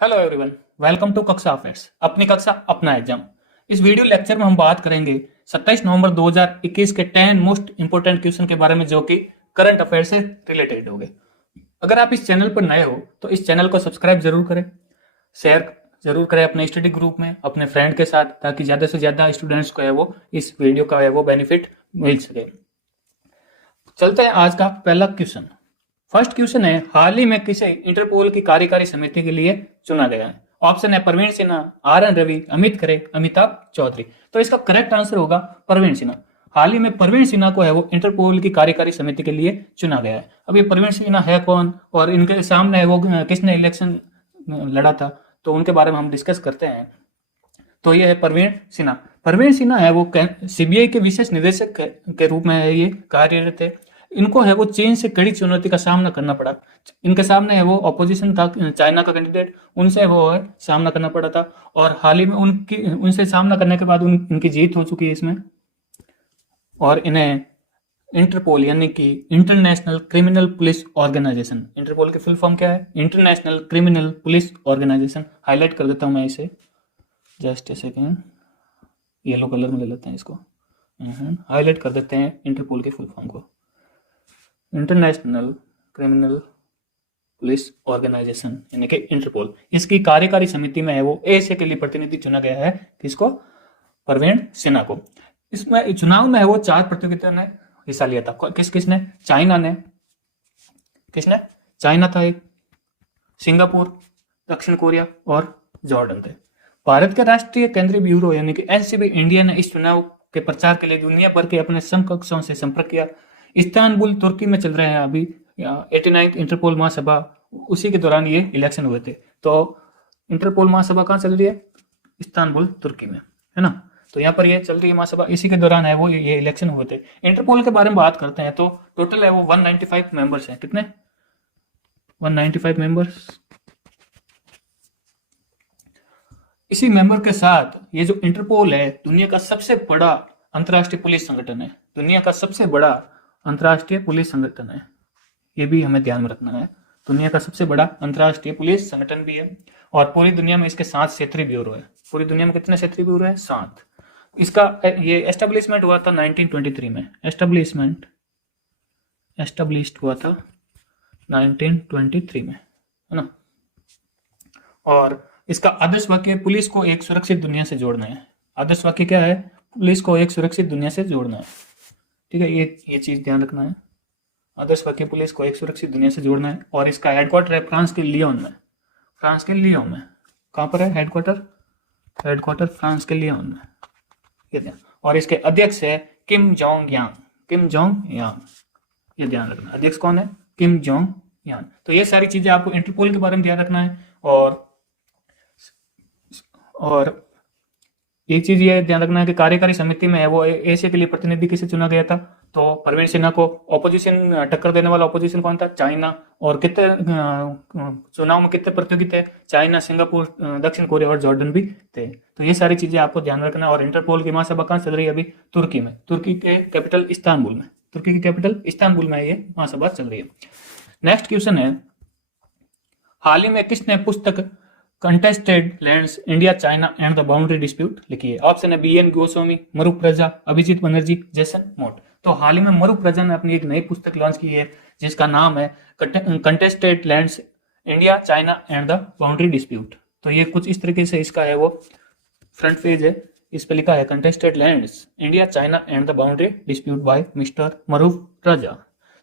Hello everyone, welcome to कक्षा affairs. अपनी कक्षा अपना एग्जाम। इस वीडियो लेक्चर में हम बात करेंगे 27 नवंबर 2021 के 10 मोस्ट इंपोर्टेंट क्वेश्चन के बारे में जो कि करंट अफेयर से रिलेटेड होंगे। अगर आप इस चैनल पर नए हो तो इस चैनल को सब्सक्राइब जरूर करें, शेयर जरूर करें अपने स्टडी ग्रुप में अपने फ्रेंड के साथ, ताकि ज़्यादा से ज़्यादा स्टूडेंट्स को है वो इस वीडियो का है वो बेनिफिट मिल सके। चलते हैं आज का पहला क्वेश्चन। फर्स्ट क्वेश्चन है, हाल ही में किसे इंटरपोल की कार्यकारी समिति के लिए चुना गया है? ऑप्शन है प्रवीण सिन्हा, RN रवि, अमित खरे, अमिताभ चौधरी। तो इसका करेक्ट आंसर होगा प्रवीण सिन्हा। हाल ही में प्रवीण सिन्हा को है वो इंटरपोल की कार्यकारी समिति के लिए चुना गया है। अब ये प्रवीण सिन्हा है कौन और इनके सामने है वो किसने इलेक्शन लड़ा था, तो उनके बारे में हम डिस्कस करते हैं। तो ये है प्रवीण सिन्हा। प्रवीण सिन्हा है वो CBI के विशेष निदेशक के रूप में है ये कार्यरत है। इनको है वो चीन से कड़ी चुनौती का सामना करना पड़ा। इनके सामने है वो ऑपोजिशन था, चाइना का कैंडिडेट, उनसे वो है सामना करना पड़ा था। और हाल ही में उनसे सामना करने के बाद इनकी जीत हो चुकी है इसमें। और इन्हें इंटरपोल यानी कि international criminal police organization, Interpol की फुल फॉर्म क्या है? International criminal police organization. Highlight कर देता हूँ मैं इसे, just a second, yellow colour में ले लेते हैं इसको, हाईलाइट कर देते हैं इंटरपोल के फुल फॉर्म को। इंटरनेशनल क्रिमिनल पुलिस ऑर्गेनाइजेशन यानी कि इंटरपोल, इसकी कार्यकारी समिति में है वो एशिया के लिए प्रतिनिधि चुना गया है। किसको? प्रवीण सिन्हा को। इसमें चुनाव में है वो 4 प्रतियोगिता ने हिस्सा लिया था। किसने? चाइना ने, किसने? चाइना था एक, सिंगापुर, दक्षिण कोरिया और जॉर्डन थे। भारत के राष्ट्रीय केंद्रीय ब्यूरो यानी कि NCB इंडिया ने इस चुनाव के प्रचार के लिए दुनिया भर के अपने समकक्षों से संपर्क किया। इस्तांबुल तुर्की में चल रहे हैं अभी 89th इंटरपोल महासभा, उसी के दौरान ये इलेक्शन हुए थे। तो इंटरपोल महासभा कहाँ चल रही है? इस्तांबुल तुर्की में, है ना। तो यहाँ पर ये चल रही है महासभा, इसी के दौरान है वो ये इलेक्शन हुए थे। इंटरपोल के बारे में बात करते हैं तो टोटल है वो 195 मेंबर्स हैं। कितने? 195 मेंबर्स। इसी मेंबर के साथ ये जो इंटरपोल है दुनिया का सबसे बड़ा अंतर्राष्ट्रीय पुलिस संगठन है। दुनिया का सबसे बड़ा अंतर्राष्ट्रीय पुलिस संगठन है, ये भी हमें ध्यान में रखना है। दुनिया का सबसे बड़ा अंतर्राष्ट्रीय पुलिस संगठन भी है। और पूरी दुनिया में इसके 7 क्षेत्रीय ब्यूरो है। पूरी दुनिया में कितने क्षेत्रीय ब्यूरो है? 7। इसका ये एस्टेब्लिशमेंट हुआ था 1923 में। एस्टेब्लिश्ड हुआ था 1923 में, है ना। और इसका आदर्श वाक्य, पुलिस को एक सुरक्षित दुनिया से जोड़ना है। आदर्श वाक्य क्या है? पुलिस को एक सुरक्षित दुनिया से जोड़ना है। ठीक है, ये चीज ध्यान रखना है। आदर्श वाक्य, पुलिस को एक सुरक्षित दुनिया से जोड़ना है। और इसका हेडक्वार्टर है फ्रांस के लियोन में। फ्रांस के लियोन में कहाँ पर है हेडक्वार्टर? हेडक्वार्टर फ्रांस के लियोन में, ये ध्यान। और इसके अध्यक्ष है किम जोंग यांग। किम जोंग यांग, ये ध्यान रखना। अध्यक्ष कौन है? किम जोंग यांग। तो ये सारी चीजें आपको इंटरपोल के बारे में ध्यान रखना है। और एक चीज ये ध्यान रखना है कि कार्यकारी समिति में है वो एशिया के लिए प्रतिनिधि किसे चुना गया था? तो प्रवीण सिन्हा को। ऑपोजिशन, टक्कर देने वाला ऑपोजिशन कौन था? चाइना। और कितने चुनाव में कितने प्रतियोगी थे? चाइना, सिंगापुर, दक्षिण कोरिया और जॉर्डन भी थे। तो ये सारी चीजें आपको ध्यान रखना है। और इंटरपोल की महासभा कहाँ चल रही है अभी? तुर्की में। तुर्की के कैपिटल इस्तांबुल में। तुर्की की कैपिटल इस्तांबुल में ये महासभा चल रही है। नेक्स्ट क्वेश्चन है, हाल ही में किसने पुस्तक contested lands India China and the boundary dispute लिखी है? ऑप्शन है BN गोस्वामी, मरूप प्रजा, अभिजीत बनर्जी, जेसन मोट। तो हाल ही में मरूप प्रजा ने अपनी एक नई पुस्तक लॉन्च की है जिसका नाम है contested lands India China and the boundary dispute. तो ये कुछ इस तरीके से इसका है वो फ्रंट पेज है। इस पे लिखा है contested lands India China and the boundary dispute by mister Marup Raja.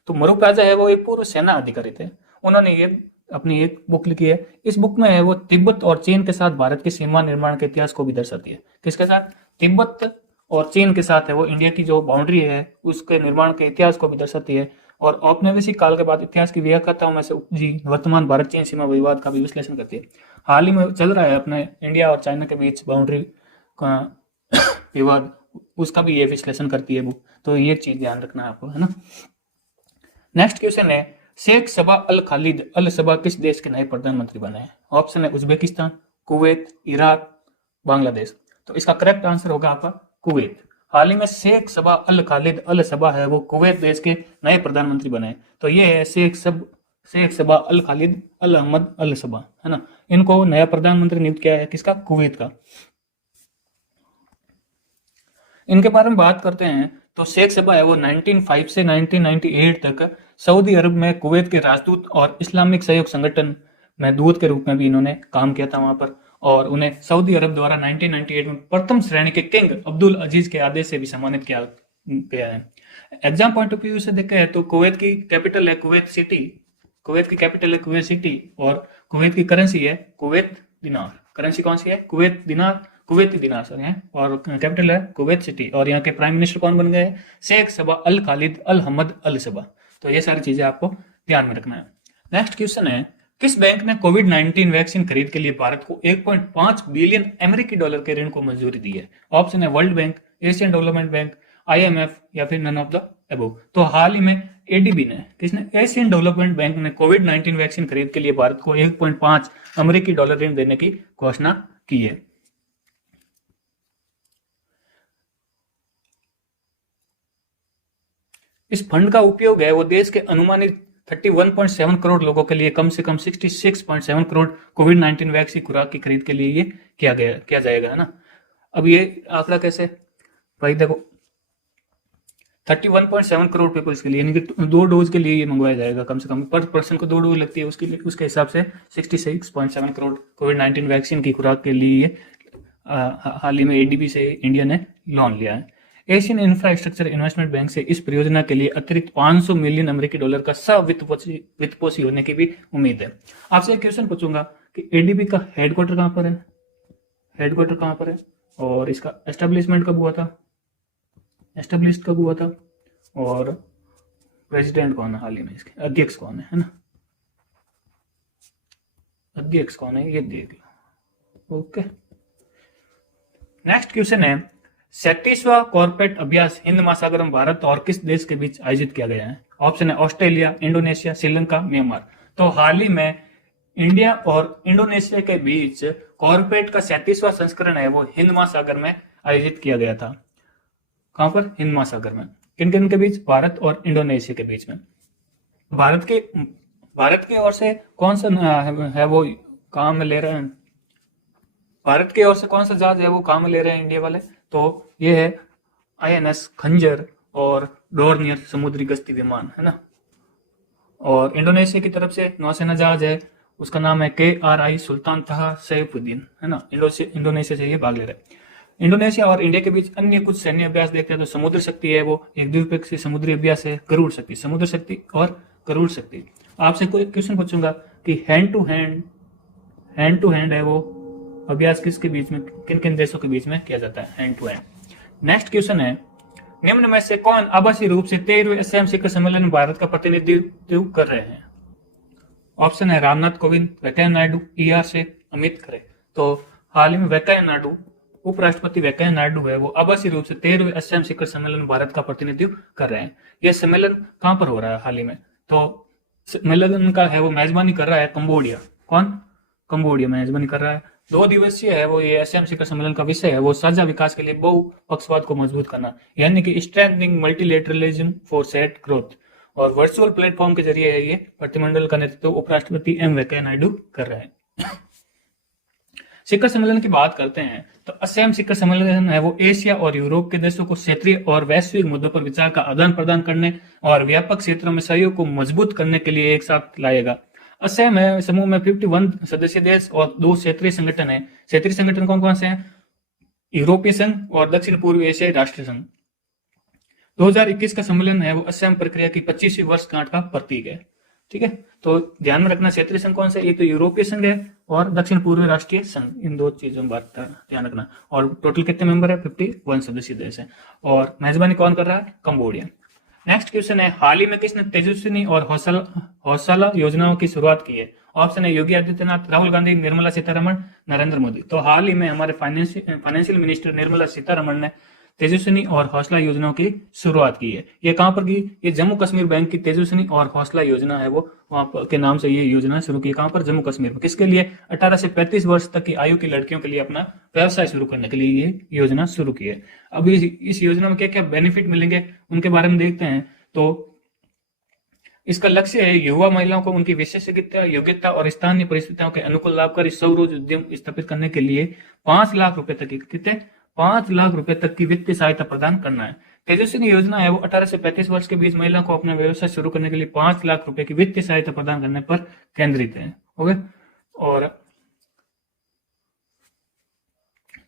तो मरूप राजा है वो एक पूर्व सेना अधिकारी थे। उन्होंने ये अपनी एक बुक लिखी है। इस बुक में है वो तिब्बत और चीन के साथ भारत के सीमा निर्माण के इतिहास को भी दर्शाती है। किसके साथ? तिब्बत और चीन के साथ है वो इंडिया की जो बाउंड्री है उसके निर्माण के इतिहास को भी दर्शाती है। और औपनिवेशिक काल के बाद इतिहास की व्याख्याताओं में से उपजी वर्तमान भारत चीन सीमा विवाद का भी विश्लेषण करती है। हाल ही में चल रहा है अपने इंडिया और चाइना के बीच बाउंड्री का विवाद, उसका भी ये विश्लेषण करती है बुक। तो ये चीज ध्यान रखना है आपको, है ना। नेक्स्ट क्वेश्चन है, शेख सबा अल खालिद अल सबा किस देश के नए प्रधानमंत्री बने हैं? ऑप्शन है उज्बेकिस्तान, कुवैत, इराक, बांग्लादेश। तो इसका करेक्ट आंसर होगा आपका कुवैत। हाल ही में शेख सबा अल खालिद अल सबा है वो कुवैत देश के नए प्रधानमंत्री बने। तो ये है शेख शेख सबा अल खालिद अल अहमद अल सबा, है ना। इनको नया प्रधानमंत्री नियुक्त किया है, किसका? कुवैत का। इनके बारे में बात करते हैं तो शेख सबा है वो 1905 से 1998 तक सऊदी अरब में कुवैत के राजदूत और इस्लामिक सहयोग संगठन में दूत के रूप में भी इन्होंने काम किया था वहां पर, और उन्हें सऊदी अरब द्वारा 1998 में प्रथम श्रेणी के किंग अब्दुल अजीज के आदेश से भी सम्मानित किया गया है। एग्जाम पॉइंट ऑफ व्यू से देखें तो कुवैत की कैपिटल है कुवैत सिटी, कुवैत की कैपिटल है कुवैत सिटी, और कुवैत की करेंसी है कुवैत दिनार। करेंसी कौन सी है? कुवैत दिनार, कुवैती दिनार सर है, और कैपिटल है कुवैत सिटी। और यहाँ के प्राइम मिनिस्टर कौन बन गए? शेख सबा अल खालिद अल हमद अल सबा। तो ये सारी चीजें आपको ध्यान में रखना है। नेक्स्ट क्वेश्चन है, किस बैंक ने कोविड-19 वैक्सीन खरीद के लिए भारत को 1.5 बिलियन अमेरिकी डॉलर के ऋण को मंजूरी दी है? ऑप्शन है world bank, Asian development bank, IMF या फिर नन ऑफ द अबव। तो हाल ही में एडीबी ने, किसने? एशियन डेवलपमेंट बैंक ने कोविड-19 वैक्सीन खरीद के लिए भारत को 1.5 अमेरिकी डॉलर ऋण देने की घोषणा की है। इस फंड का उपयोग है वो देश के अनुमानित 31.7 करोड़ लोगों के लिए कम से कम 66.7 करोड़ कोविड-19 वैक्सीन खुराक की खरीद के लिए ये किया जाएगा, है ना। अब ये आंकड़ा कैसे? भाई देखो 31.7 करोड़ पीपल्स के लिए, यानी कि 2 डोज के लिए ये मंगवाया जाएगा, कम से कम पर पर्सन को 2 डोज लगती है, उसके लिए उसके हिसाब से 66.7 करोड़ कोविड-19 वैक्सीन की खुराक के लिए ये हाल ही में एडीबी से इंडिया ने लोन लिया है। एशियन इंफ्रास्ट्रक्चर इन्वेस्टमेंट बैंक से इस परियोजना के लिए अतिरिक्त 500 मिलियन अमेरिकी डॉलर का वित्तपोषी होने की भी उम्मीद है। आपसे एक क्वेश्चन पूछूंगा कि एडीबी का हेडक्वार्टर कहाँ पर है? हेडक्वार्टर कहाँ पर है? और इसका एस्टेब्लिशमेंट कब हुआ था? एस्टेब्लिश कब हुआ था? और प्रेसिडेंट कौन है हाल ही में इसके? अध्यक्ष कौन है ना? अध्यक्ष कौन है ये देख लो। ओके, नेक्स्ट क्वेश्चन है, 37वां कॉर्पोरेट अभ्यास हिंद महासागर में भारत और किस देश के बीच आयोजित किया गया है? ऑप्शन है ऑस्ट्रेलिया, इंडोनेशिया, श्रीलंका, म्यांमार। तो हाल ही में इंडिया और इंडोनेशिया के बीच कॉर्पोरेट का 37वां संस्करण है वो हिंद महासागर में आयोजित किया गया था। कहां पर? हिंद महासागर में। किन किन के बीच? भारत और इंडोनेशिया के बीच में। भारत की ओर से कौन सा है वो काम में ले रहे हैं? भारत की ओर से कौन सा जहाज है वो काम में ले रहे हैं इंडिया वाले? तो ये है आईएनएस खंजर और डोर्नियर समुद्री गश्ती विमान, है ना। और इंडोनेशिया की तरफ से नौसेना जहाज है, उसका नाम है KRI सुल्तान तहा सैफुद्दीन, है ना। इंडोनेशिया से ये भाग ले रहे हैं। इंडोनेशिया और इंडिया के बीच अन्य कुछ सैन्य अभ्यास देखते हैं तो समुद्र शक्ति है वो एक द्विपक्षीय समुद्री अभ्यास है, गरुड़ शक्ति, समुद्र शक्ति और गरुड़ शक्ति। आपसे कोई क्वेश्चन पूछूंगा कि हैंड टू हैंड है वो अभ्यास किसके बीच में, किन किन देशों के बीच में किया जाता है? Hand to hand. Next question है, निम्न में से कौन आभासी रूप से 13वें असम शिखर सम्मेलन में भारत का प्रतिनिधित्व कर रहे हैं? ऑप्शन है रामनाथ कोविंद, वेंकैया नायडू, ER से अमित खरे। तो हाल ही में वेंकैया नायडू, उपराष्ट्रपति वेंकैया नायडू है वो आभासी रूप से 13वें असम शिखर सम्मेलन में भारत का प्रतिनिधित्व कर रहे हैं। यह सम्मेलन कहां पर हो रहा है हाल ही में? तो सम्मेलन का है वो मेजबानी कर रहा है कंबोडिया। कौन? कंबोडिया मेजबानी कर रहा है। 2 दिवसीय है वो ये असम शिखर सम्मेलन का विषय है वो साझा विकास के लिए बहुपक्षवाद को मजबूत करना, यानी कि strengthening multilateralism for set growth. और वर्चुअल प्लेटफॉर्म के जरिए है ये प्रतिमंडल का नेतृत्व उपराष्ट्रपति वेंकैया नायडू कर रहे हैं। शिखर सम्मेलन की बात करते हैं तो असम शिखर सम्मेलन है वो एशिया और यूरोप के देशों को क्षेत्रीय और वैश्विक मुद्दों पर विचार का आदान प्रदान करने और व्यापक क्षेत्रों में सहयोग को मजबूत करने के लिए एक साथ लाएगा। असम है समूह में 51 सदस्य देश और 2 क्षेत्रीय संगठन है। क्षेत्रीय संगठन कौन कौन से हैं? यूरोपीय संघ और दक्षिण पूर्व एशियाई राष्ट्रीय संघ। 2021 का सम्मेलन है वो असम प्रक्रिया की 25वीं वर्षगांठ का प्रतीक है। ठीक है, तो ध्यान में रखना क्षेत्रीय संघ कौन से? एक तो यूरोपीय संघ है और दक्षिण पूर्व राष्ट्रीय संघ, इन 2 चीजों में बात ध्यान रखना। और टोटल कितने मेंबर है? 51 सदस्य देश है। और मेजबानी कौन कर रहा है? कंबोडिया। नेक्स्ट क्वेश्चन है, हाल ही में किसने तेजस्विनी और हौसला योजनाओं की शुरुआत की है? ऑप्शन है योगी आदित्यनाथ, राहुल गांधी, निर्मला सीतारमण, नरेंद्र मोदी। तो हाल ही में हमारे फाइनेंशियल मिनिस्टर निर्मला सीतारमण ने तेजस्विनी और हौसला योजनाओं की शुरुआत की है। ये कहां पर की? ये जम्मू कश्मीर बैंक की तेजस्विनी और हौसला योजना है वो वहां के नाम से ये योजना शुरू की। कहां पर? जम्मू कश्मीर में। किसके लिए? 18 से 35 वर्ष तक की आयु की लड़कियों के लिए अपना व्यवसाय शुरू करने के लिए ये योजना शुरू की है। अब इस योजना में क्या क्या बेनिफिट मिलेंगे उनके बारे में देखते हैं। तो इसका लक्ष्य है युवा महिलाओं को उनकी विशेषज्ञता, योग्यता और स्थानीय परिस्थितियों के अनुकूल लाभकारी सौरोज उद्यम स्थापित करने के लिए 5 लाख रुपए तक की, कितने 5 लाख रुपए तक की वित्तीय सहायता प्रदान करना है। तेजस्विनी योजना है वो 18 से 35 वर्ष के बीच महिलाओं को अपना व्यवसाय शुरू करने के लिए 5 लाख रुपए की वित्तीय सहायता प्रदान करने पर केंद्रित है। ओके, और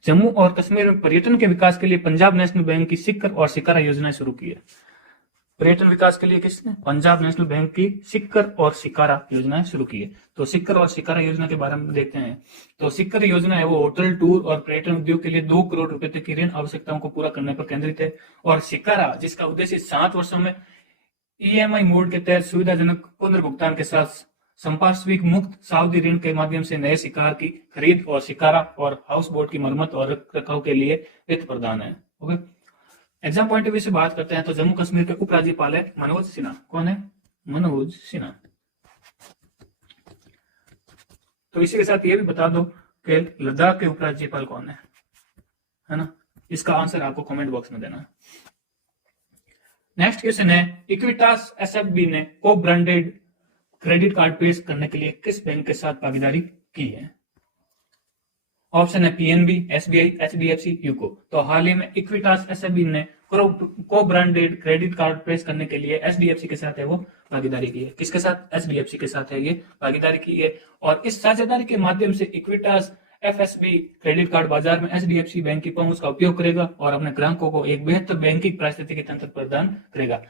जम्मू और कश्मीर में पर्यटन के विकास के लिए पंजाब नेशनल बैंक की सिक्कर और शिकारा योजना शुरू की है। पर्यटन विकास के लिए किसने? पंजाब नेशनल बैंक की सिक्कर और शिकारा योजना शुरू की है। तो सिक्कर और शिकारा योजना के बारे में देखते हैं। तो सिक्कर योजना है वो होटल, टूर और पर्यटन उद्योग के लिए 2 करोड़ रुपए तक की ऋण आवश्यकताओं को पूरा करने पर केंद्रित है। और शिकारा जिसका उद्देश्य 7 वर्षों में ईएमआई मोड के तहत सुविधाजनक पुनर्भुगतान के साथ संपार्श्विक मुक्त सावधि ऋण के माध्यम से नए शिकार की खरीद और शिकारा और हाउस बोट की मरम्मत और रखरखाव के लिए वित्त प्रदान है। Okay, exam point of view से बात करते हैं तो जम्मू कश्मीर के उपराज्यपाल है मनोज सिन्हा। कौन है? मनोज सिन्हा। तो इसी के साथ ये भी बता दो कि लद्दाख के उपराज्यपाल कौन है ना? इसका आंसर आपको कमेंट बॉक्स में देना। नेक्स्ट क्वेश्चन है, इक्विटास एसएफबी ने को ब्रांडेड क्रेडिट कार्ड पेश करने के लिए किस बैंक के साथ भागीदारी की है? ऑप्शन है पीएनबी, एसबीआई, एचडीएफसी, यूको। तो हाल ही में इक्विटास एसएफबी ने को ब्रांडेड क्रेडिट कार्ड पेश करने के लिए एचडीएफसी के साथ है वो भागीदारी की है। किसके साथ? एचडीएफसी के साथ है ये भागीदारी की है। और इस साझेदारी के माध्यम से इक्विटास एफएसबी क्रेडिट कार्ड बाजार में एचडीएफसी बैंक की पहुंच का उपयोग करेगा और अपने ग्राहकों को एक बेहतर बैंकिंग पारिस्थितिकी तंत्र प्रदान करेगा।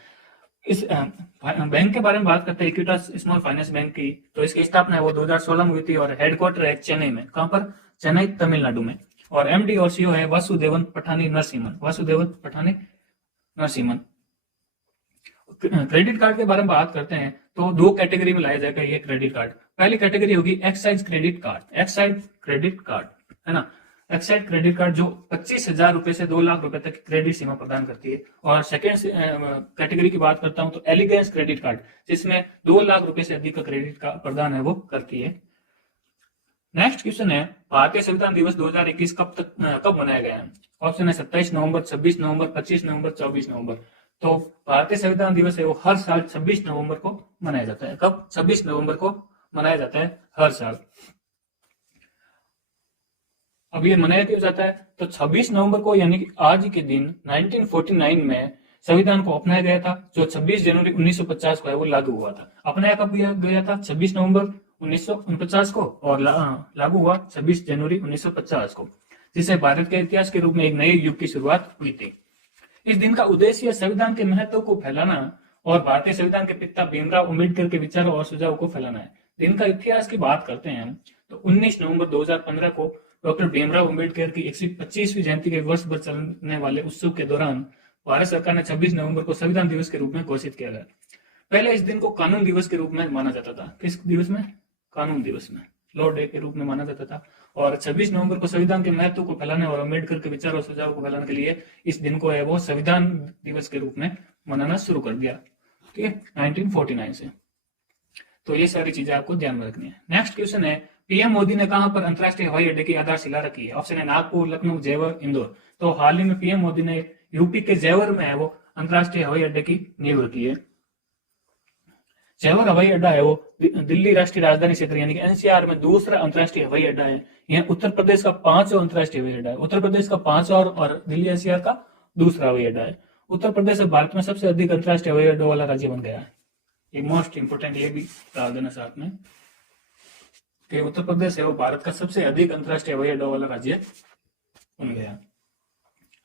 इस बैंक के बारे में बात करते हैं, इक्विटास स्मॉल फाइनेंस बैंक की। तो इसकी स्थापना है वो 2016 में हुई थी और हेडक्वार्टर है चेन्नई में। कहां पर? चेन्नई, तमिलनाडु में। और एमडी और सीईओ है वासुदेवन पठानी नरसिम्हन। वासुदेवन पठानी नरसिम्हन। क्रेडिट कार्ड के बारे में बात करते हैं तो 2 कैटेगरी में लाया जाएगा ये क्रेडिट कार्ड। पहली कैटेगरी होगी excise credit card. Excise credit card है ना, एक्साइज क्रेडिट कार्ड जो 25,000 रुपए से 2 लाख रुपए तक की क्रेडिट सीमा प्रदान करती है। और सेकेंड कैटेगरी की बात करता हूं तो एलिगेंस क्रेडिट कार्ड, जिसमें 2 लाख रुपए से अधिक का क्रेडिट का प्रदान है वो करती है। नेक्स्ट क्वेश्चन है, भारतीय संविधान दिवस 2021 कब मनाया गया है? ऑप्शन है 27 नवंबर, 26 नवंबर, 25 नवंबर, 24 नवंबर। तो भारतीय संविधान दिवस है वो हर साल 26 नवंबर को मनाया जाता है। कब? 26 नवंबर को मनाया जाता है हर साल। अब ये मनाया क्यों जाता है? तो 26 नवंबर को यानी कि आज के दिन 1949 में संविधान को अपनाया गया था, जो 26 जनवरी 1950 को है वो लागू हुआ था। अपनाया कब गया था? 26 नवंबर 1949 को, और लागू हुआ 26 जनवरी 1950 को, जिसे भारत के इतिहास के रूप में एक नए युग की शुरुआत हुई थी। इस दिन का उद्देश्य संविधान के महत्व को फैलाना और भारतीय संविधान के पिता भीमराव अम्बेडकर के विचारों और सुझावों को फैलाना है। दिन का इतिहास की बात करते हैं तो 19 नवंबर 2015 को डॉक्टर भीमराव अम्बेडकर की 125वीं जयंती के वर्ष भर चलने वाले उत्सव के दौरान भारत सरकार ने 26 नवंबर को संविधान दिवस के रूप में घोषित किया गया। पहले इस दिन को कानून दिवस के रूप में माना जाता था। किस दिवस में? कानून दिवस में, लॉ डे के रूप में माना जाता था। और 26 नवंबर को संविधान के महत्व को फैलाने और अम्बेडकर के विचार और सुझाव को फैलाने के लिए इस दिन को है वो संविधान दिवस के रूप में मनाना शुरू कर दिया। ठीक है, 1949 से। तो ये सारी चीजें आपको ध्यान में रखनी है। नेक्स्ट क्वेश्चन है, पीएम मोदी ने कहां पर अंतरराष्ट्रीय हवाई अड्डे की आधारशिला रखी है? ऑप्शन है नागपुर, लखनऊ, जेवर, इंदौर। तो हाल ही में पीएम मोदी ने यूपी के जेवर में है वो अंतरराष्ट्रीय हवाई अड्डे की नींव रखी है। जेवर हवाई अड्डा है वो दिल्ली राष्ट्रीय राजधानी क्षेत्र यानी कि एनसीआर में दूसरा अंतरराष्ट्रीय हवाई अड्डा है। यह उत्तर प्रदेश का 5वां अंतरराष्ट्रीय हवाई अड्डा है। उत्तर प्रदेश का 5वां और दिल्ली एनसीआर का दूसरा हवाई अड्डा है। उत्तर प्रदेश भारत में सबसे अधिक अंतरराष्ट्रीय हवाई अड्डों वाला राज्य बन गया है। ये मोस्ट इंपोर्टेंट, ये भी डाल देना साथ में कि उत्तर प्रदेश है वो भारत का सबसे अधिक अंतरराष्ट्रीय हवाई अड्डों वाला राज्य बन गया।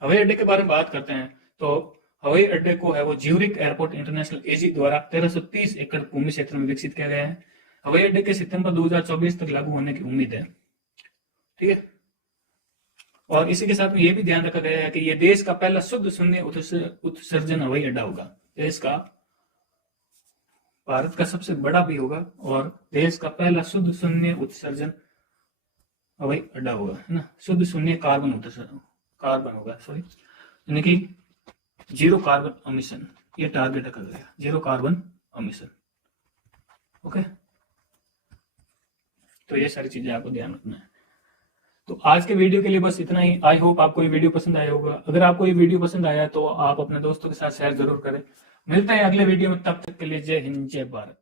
हवाई अड्डे के बारे में बात करते हैं तो हवाई अड्डे को है वो ज्यूरिक एयरपोर्ट इंटरनेशनल एजी द्वारा 1330 एकड़ भूमि क्षेत्र में विकसित किया गया है। हवाई अड्डे के सितंबर 2024 तक लागू होने की उम्मीद है। ठीक है, और इसी के साथ में ये भी ध्यान रखा गया है कि ये देश का पहला शुद्ध शून्य उत्सर्जन हवाई अड्डा होगा। देश का, भारत का सबसे बड़ा भी होगा और देश का पहला शुद्ध शून्य उत्सर्जन हवाई अड्डा होगा, है ना। शुद्ध शून्य कार्बन होगा, सॉरी, यानी कि 0 कार्बन एमिशन, ये टारगेट रखा गया, 0 कार्बन एमिशन। ओके, तो ये सारी चीजें आपको ध्यान रखना है। तो आज के वीडियो के लिए बस इतना ही। आई होप आपको ये वीडियो पसंद आया होगा। अगर आपको ये वीडियो पसंद आया तो आप अपने दोस्तों के साथ शेयर जरूर करें मिलते हैं अगले वीडियो में, तब तक के लिए जय हिंद जय भारत।